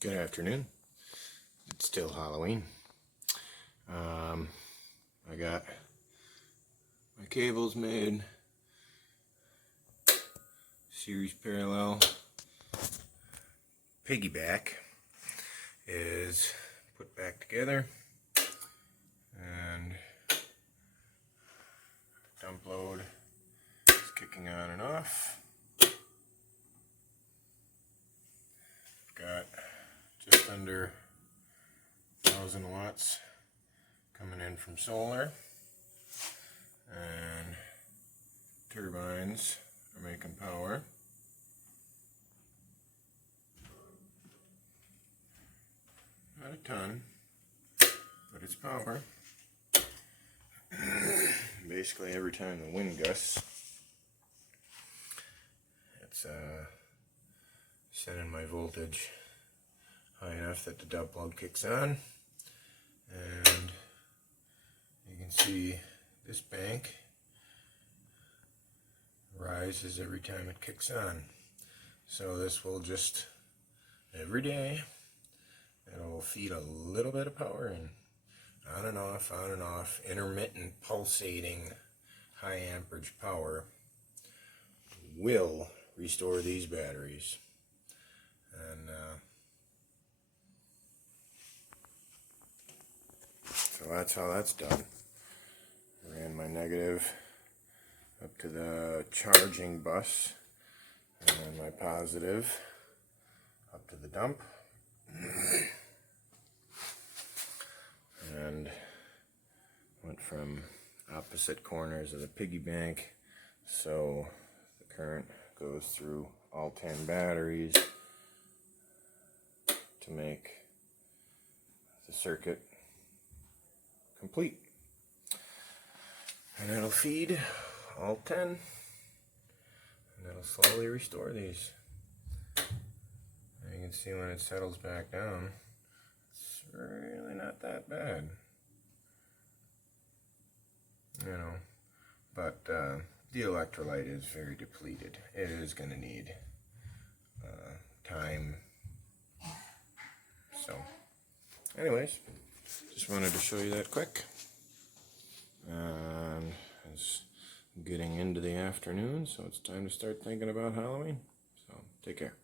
Good afternoon. It's still Halloween. I got my cables made, series parallel. Piggyback is put back together, and dump load is kicking on and off. Got just under 1,000 watts coming in from solar, and turbines are making power. Not a ton, but it's power. Basically every time the wind gusts, it's setting my voltage high enough that the dump load kicks on, and you can see this bank rises every time it kicks on. So this will just, every day, it'll feed a little bit of power in, on and off, intermittent pulsating high amperage power will restore these batteries. And so that's how that's done. Ran my negative up to the charging bus, and then my positive up to the dump. And went from opposite corners of the piggy bank, so the current goes through all 10 batteries to make the circuit complete. And it'll feed all 10, and it'll slowly restore these. And you can see when it settles back down, it's really not that bad, you know. But the electrolyte is very depleted. It is going to need time. So, anyways, just wanted to show you that quick. And it's getting into the afternoon, so it's time to start thinking about Halloween. So, take care.